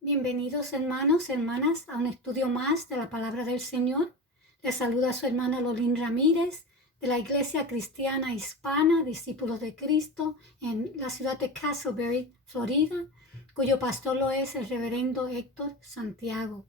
Bienvenidos hermanos, hermanas, a un estudio más de la palabra del Señor. Les saluda su hermana Lolín Ramírez de la Iglesia Cristiana Hispana, Discípulos de Cristo, en la ciudad de Castleberry, Florida, cuyo pastor lo es el reverendo Héctor Santiago.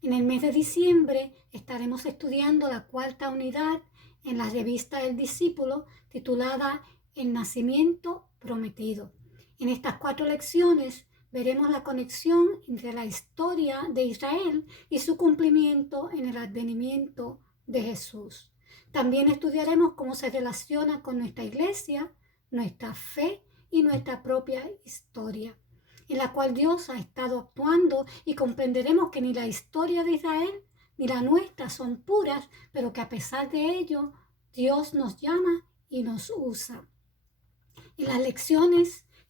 En el mes de diciembre estaremos estudiando la cuarta unidad en la revista El Discípulo, titulada El Nacimiento Prometido. En estas 4 lecciones veremos la conexión entre la historia de Israel y su cumplimiento en el advenimiento de Jesús. También estudiaremos cómo se relaciona con nuestra iglesia, nuestra fe y nuestra propia historia, en la cual Dios ha estado actuando, y comprenderemos que ni la historia de Israel ni la nuestra son puras, pero que a pesar de ello Dios nos llama y nos usa.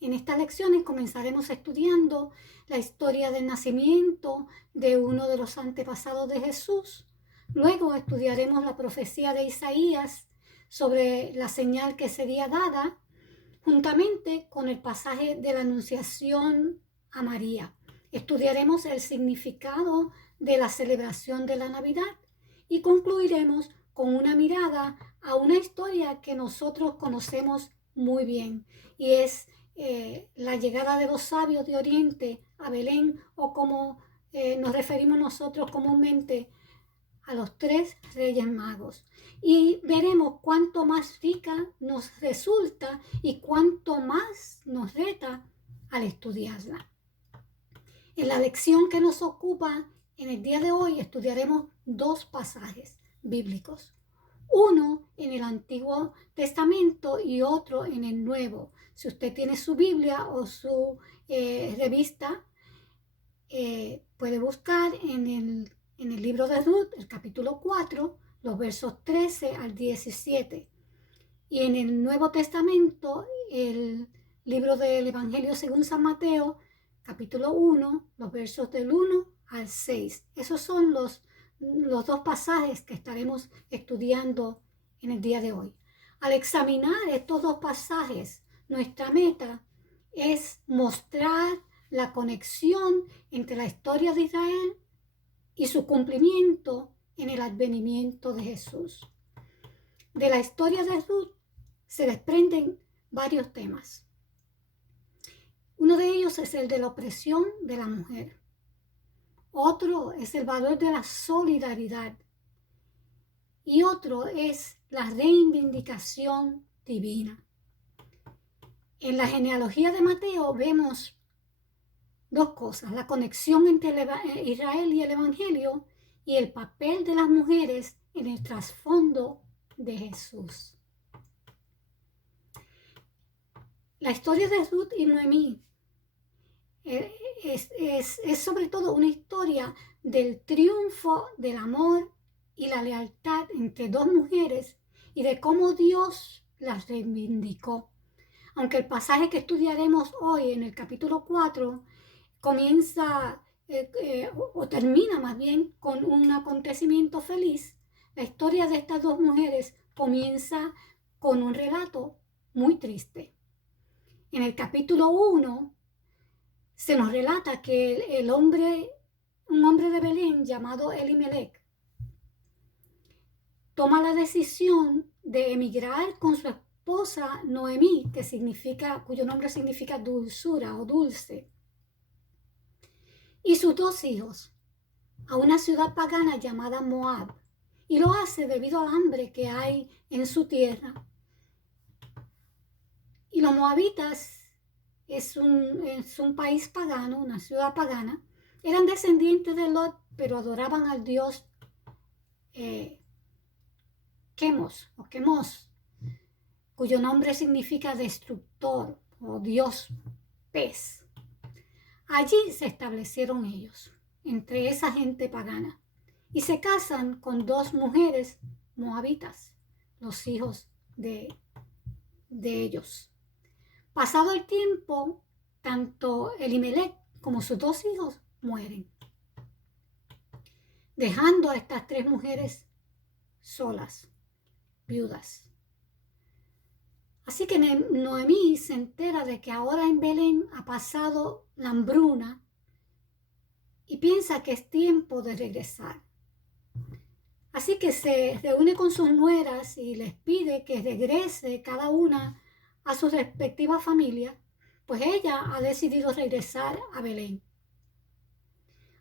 En estas lecciones comenzaremos estudiando la historia del nacimiento de uno de los antepasados de Jesús. Luego estudiaremos la profecía de Isaías sobre la señal que sería dada, juntamente con el pasaje de la Anunciación a María. Estudiaremos el significado de la celebración de la Navidad y concluiremos con una mirada a una historia que nosotros conocemos muy bien, y es la llegada de los sabios de Oriente a Belén, o como nos referimos nosotros comúnmente, a los 3 Reyes Magos. Y veremos cuánto más rica nos resulta y cuánto más nos reta al estudiarla. En la lección que nos ocupa en el día de hoy estudiaremos 2 pasajes bíblicos. Uno en el Antiguo Testamento y otro en el Nuevo. Si usted tiene su Biblia o su revista, puede buscar en el libro de Ruth, el capítulo 4, los versos 13 al 17. Y en el Nuevo Testamento, el libro del Evangelio según San Mateo, capítulo 1, los versos del 1 al 6. Esos son los 2 pasajes que estaremos estudiando en el día de hoy. Al examinar estos 2 pasajes, nuestra meta es mostrar la conexión entre la historia de Israel y su cumplimiento en el advenimiento de Jesús. De la historia de Ruth se desprenden varios temas. Uno de ellos es el de la opresión de la mujer. Otro es el valor de la solidaridad. Y otro es la reivindicación divina. En la genealogía de Mateo vemos 2 cosas: la conexión entre Israel y el Evangelio, y el papel de las mujeres en el trasfondo de Jesús. La historia de Ruth y Noemí es sobre todo una historia del triunfo del amor y la lealtad entre 2 mujeres, y de cómo Dios las reivindicó. Aunque el pasaje que estudiaremos hoy en el capítulo 4 comienza o termina más bien con un acontecimiento feliz, la historia de estas 2 mujeres comienza con un relato muy triste. En el capítulo 1 se nos relata que un hombre de Belén llamado Elimelech toma la decisión de emigrar con su esposa Noemí, cuyo nombre significa dulzura o dulce, y sus 2 hijos, a una ciudad pagana llamada Moab, y lo hace debido al hambre que hay en su tierra. Y los moabitas es un país pagano, una ciudad pagana. Eran descendientes de Lot, pero adoraban al dios Chemos, cuyo nombre significa destructor o dios pez. Allí se establecieron ellos, entre esa gente pagana, y se casan con 2 mujeres moabitas, los hijos de ellos. Pasado el tiempo, tanto Elimelech como sus 2 hijos mueren, dejando a estas 3 mujeres solas, viudas. Así que Noemí se entera de que ahora en Belén ha pasado la hambruna y piensa que es tiempo de regresar. Así que se reúne con sus nueras y les pide que regrese cada una a su respectiva familia, pues ella ha decidido regresar a Belén.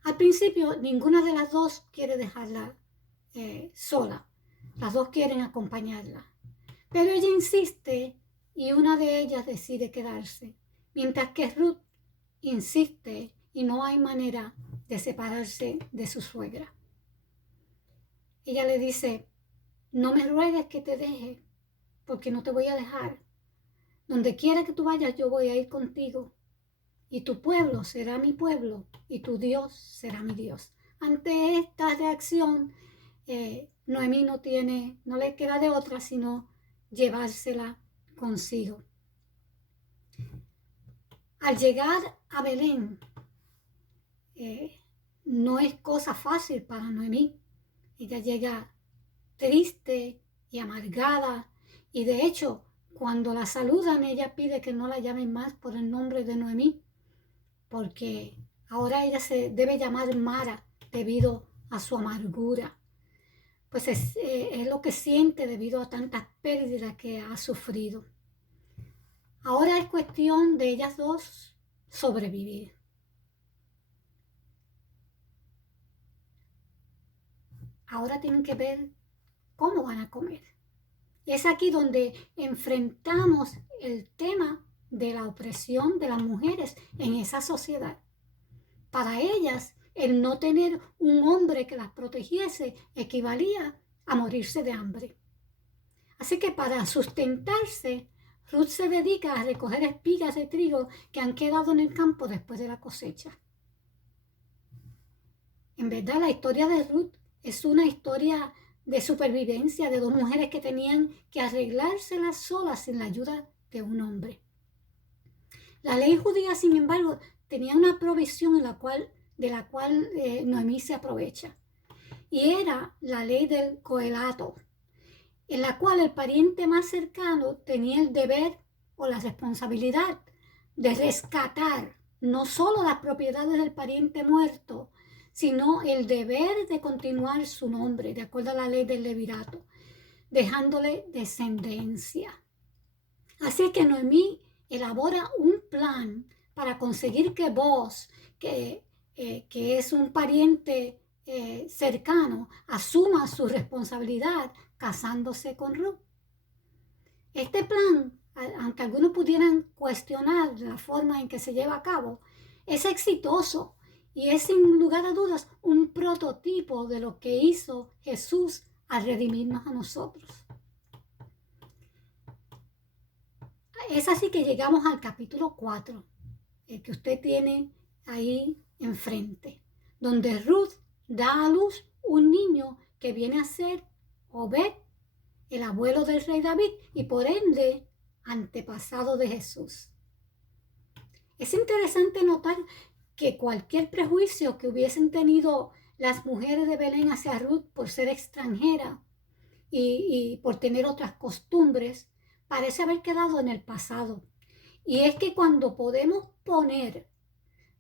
Al principio, ninguna de las dos quiere dejarla sola. Las dos quieren acompañarla. Pero ella insiste y una de ellas decide quedarse, mientras que Ruth insiste y no hay manera de separarse de su suegra. Ella le dice, no me ruegues que te deje, porque no te voy a dejar. Donde quiera que tú vayas, yo voy a ir contigo. Y tu pueblo será mi pueblo, y tu Dios será mi Dios. Ante esta reacción, Noemí no le queda de otra sino llevársela consigo. Al llegar a Belén, no es cosa fácil para Noemí. Ella llega triste y amargada, y de hecho, cuando la saludan, ella pide que no la llamen más por el nombre de Noemí, porque ahora ella se debe llamar Mara debido a su amargura. Pues es lo que siente debido a tantas pérdidas que ha sufrido. Ahora es cuestión de ellas dos sobrevivir. Ahora tienen que ver cómo van a comer. Y es aquí donde enfrentamos el tema de la opresión de las mujeres en esa sociedad. Para ellas, el no tener un hombre que las protegiese equivalía a morirse de hambre. Así que para sustentarse, Ruth se dedica a recoger espigas de trigo que han quedado en el campo después de la cosecha. En verdad, la historia de Ruth es una historia de supervivencia de dos mujeres que tenían que arreglárselas solas sin la ayuda de un hombre. La ley judía, sin embargo, tenía una provisión de la cual Noemí se aprovecha. Y era la ley del coelato, en la cual el pariente más cercano tenía el deber o la responsabilidad de rescatar no solo las propiedades del pariente muerto, sino el deber de continuar su nombre, de acuerdo a la ley del levirato, dejándole descendencia. Así que Noemí elabora un plan para conseguir que Boaz, que es un pariente cercano, asuma su responsabilidad casándose con Ruth. Este plan, aunque algunos pudieran cuestionar la forma en que se lleva a cabo, es exitoso y es sin lugar a dudas un prototipo de lo que hizo Jesús al redimirnos a nosotros. Es así que llegamos al capítulo 4, el que usted tiene ahí enfrente, donde Ruth da a luz un niño que viene a ser Obed, el abuelo del rey David y por ende antepasado de Jesús. Es interesante notar que cualquier prejuicio que hubiesen tenido las mujeres de Belén hacia Ruth por ser extranjera y por tener otras costumbres, parece haber quedado en el pasado. Y es que cuando podemos poner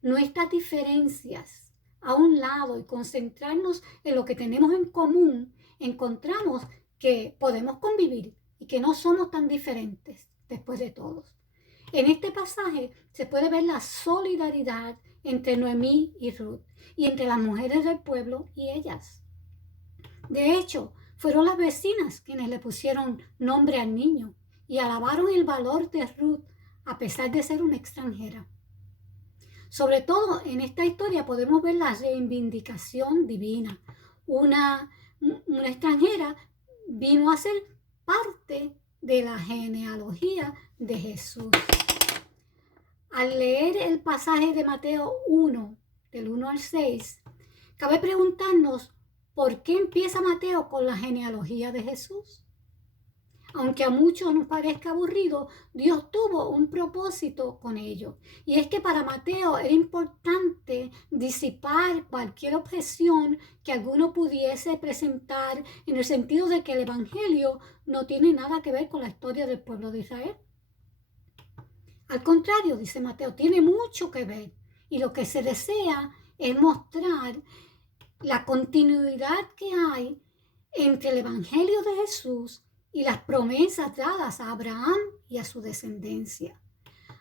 nuestras diferencias a un lado y concentrarnos en lo que tenemos en común, encontramos que podemos convivir y que no somos tan diferentes después de todos. En este pasaje se puede ver la solidaridad entre Noemí y Ruth y entre las mujeres del pueblo y ellas. De hecho, fueron las vecinas quienes le pusieron nombre al niño y alabaron el valor de Ruth a pesar de ser una extranjera. Sobre todo en esta historia podemos ver la reivindicación divina. Una extranjera vino a ser parte de la genealogía de Jesús. Al leer el pasaje de Mateo 1, del 1 al 6, cabe preguntarnos por qué empieza Mateo con la genealogía de Jesús. Aunque a muchos nos parezca aburrido, Dios tuvo un propósito con ello. Y es que para Mateo era importante disipar cualquier objeción que alguno pudiese presentar en el sentido de que el Evangelio no tiene nada que ver con la historia del pueblo de Israel. Al contrario, dice Mateo, tiene mucho que ver. Y lo que se desea es mostrar la continuidad que hay entre el Evangelio de Jesús y las promesas dadas a Abraham y a su descendencia.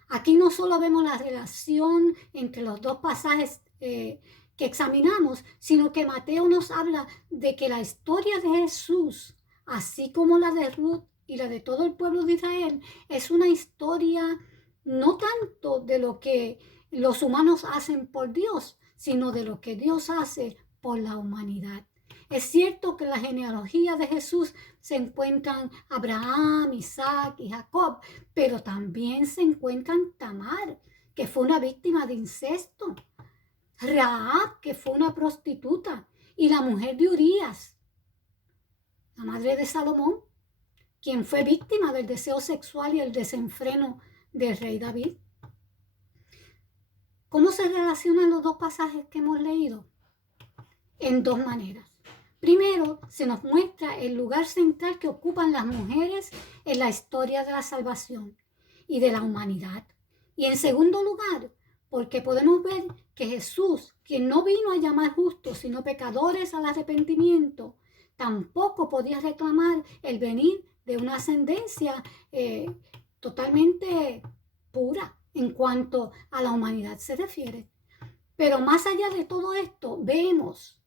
Aquí no solo vemos la relación entre los dos pasajes que examinamos, sino que Mateo nos habla de que la historia de Jesús, así como la de Ruth y la de todo el pueblo de Israel, es una historia no tanto de lo que los humanos hacen por Dios, sino de lo que Dios hace por la humanidad. Es cierto que en la genealogía de Jesús se encuentran Abraham, Isaac y Jacob, pero también se encuentran Tamar, que fue una víctima de incesto, Rahab, que fue una prostituta, y la mujer de Urías, la madre de Salomón, quien fue víctima del deseo sexual y el desenfreno del rey David. ¿Cómo se relacionan los dos pasajes que hemos leído? En dos maneras. Primero, se nos muestra el lugar central que ocupan las mujeres en la historia de la salvación y de la humanidad. Y en segundo lugar, porque podemos ver que Jesús, quien no vino a llamar justos, sino pecadores al arrepentimiento, tampoco podía reclamar el venir de una ascendencia totalmente pura en cuanto a la humanidad se refiere. Pero más allá de todo esto, vemos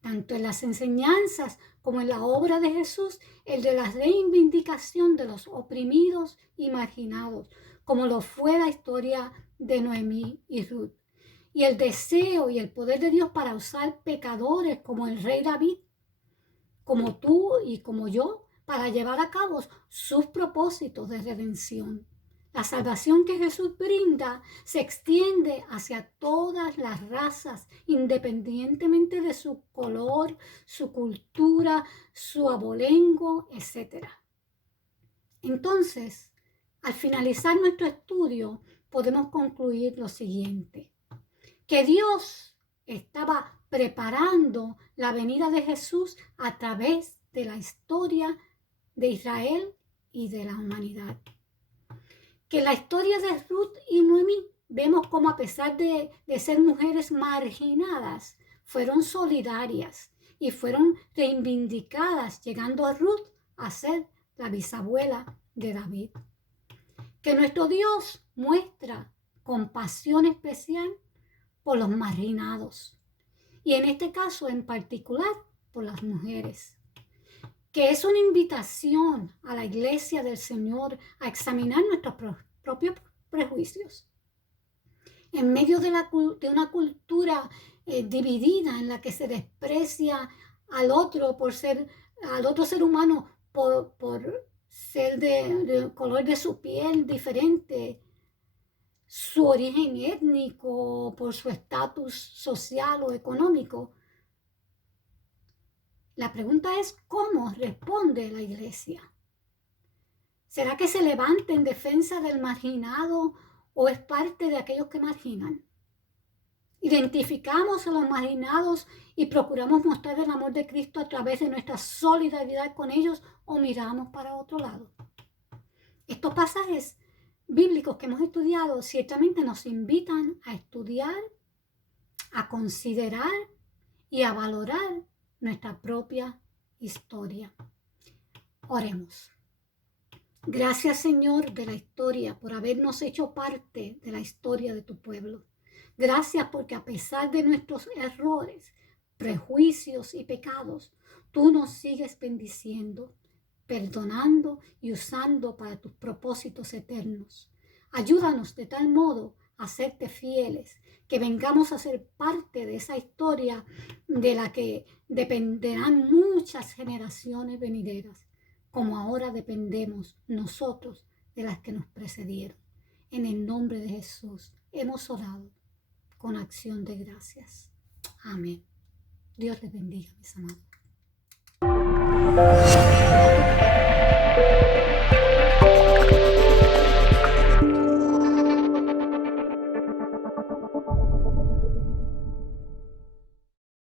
tanto en las enseñanzas como en la obra de Jesús, el de la reivindicación de los oprimidos y marginados, como lo fue la historia de Noemí y Ruth. Y el deseo y el poder de Dios para usar pecadores como el rey David, como tú y como yo, para llevar a cabo sus propósitos de redención. La salvación que Jesús brinda se extiende hacia todas las razas, independientemente de su color, su cultura, su abolengo, etc. Entonces, al finalizar nuestro estudio, podemos concluir lo siguiente: que Dios estaba preparando la venida de Jesús a través de la historia de Israel y de la humanidad. Que en la historia de Ruth y Noemí vemos cómo, a pesar de ser mujeres marginadas, fueron solidarias y fueron reivindicadas, llegando a Ruth a ser la bisabuela de David. Que nuestro Dios muestra compasión especial por los marginados, y en este caso en particular por las mujeres. Que es una invitación a la Iglesia del Señor a examinar nuestros propios prejuicios. En medio de una cultura dividida en la que se desprecia al otro ser humano por ser de color de su piel diferente, su origen étnico, por su estatus social o económico. La pregunta es, ¿cómo responde la Iglesia? ¿Será que se levanta en defensa del marginado o es parte de aquellos que marginan? ¿Identificamos a los marginados y procuramos mostrar el amor de Cristo a través de nuestra solidaridad con ellos o miramos para otro lado? Estos pasajes bíblicos que hemos estudiado ciertamente nos invitan a estudiar, a considerar y a valorar nuestra propia historia. Oremos. Gracias, Señor, de la historia, por habernos hecho parte de la historia de tu pueblo. Gracias porque a pesar de nuestros errores, prejuicios y pecados, tú nos sigues bendiciendo, perdonando y usando para tus propósitos eternos. Ayúdanos de tal modo a serte fieles, que vengamos a ser parte de esa historia de la que dependerán muchas generaciones venideras, como ahora dependemos nosotros de las que nos precedieron. En el nombre de Jesús hemos orado con acción de gracias. Amén. Dios les bendiga, mis amados.